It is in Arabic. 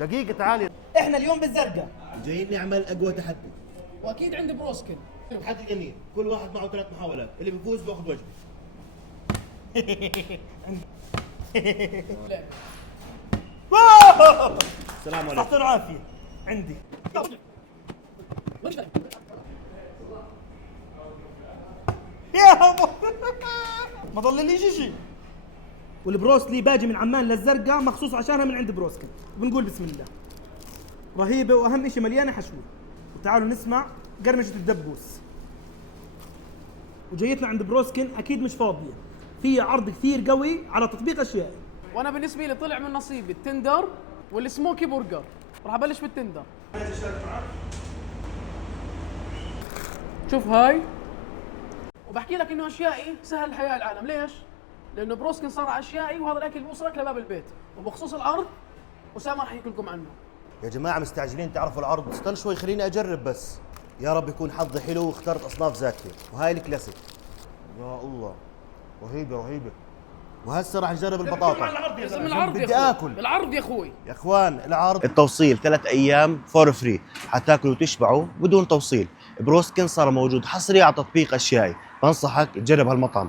دقيقة تعالي. احنا اليوم بالزرقاء جايين نعمل اقوى تحدي. واكيد عندي بروسكن. تحدي جميل، كل واحد معه 3 محاولات، اللي بيفوز بياخذ وجبة. لا. السلام عليكم. صحة العافية عندي. يا أبو ما ضل لي شيء. والبروسلي باجي من عمان للزرقاء مخصوص عشانها من عند بروسكن. بنقول بسم الله. رهيبة واهم شيء مليانة حشوة. وتعالوا نسمع قرمشة الدبوس. وجيتنا عند بروسكن اكيد مش فاضية. في عرض كثير قوي على تطبيق اشياء. وانا بالنسبه لي طلع من نصيبي التندر والسموكي برجر. راح ابلش بالتندر. شوف هاي، وبحكي لك انه اشيائي سهل الحياه العالم. ليش؟ لانه بروسكن صار اشيائي وهذا الاكل بوصلك لباب البيت. وبخصوص العرض اسامه راح يحكي لكم عنه. يا جماعة مستعجلين تعرفوا العرض؟ استنى شوي خليني اجرب بس. يا رب يكون حظي حلو واخترت اصناف ذاتية، وهاي الكلاسيك. يا الله رهيبة رهيبة. وهسه راح نجرب البطاطا. لازم العرض بدي يا اخوي. آكل. العرض يا اخوي. يا اخوان العرض التوصيل 3 ايام فور فري، حتاكلوا وتشبعوا بدون توصيل. بروسكن صار موجود حصري على تطبيق اشيائي، بنصحك تجرب هالمطعم.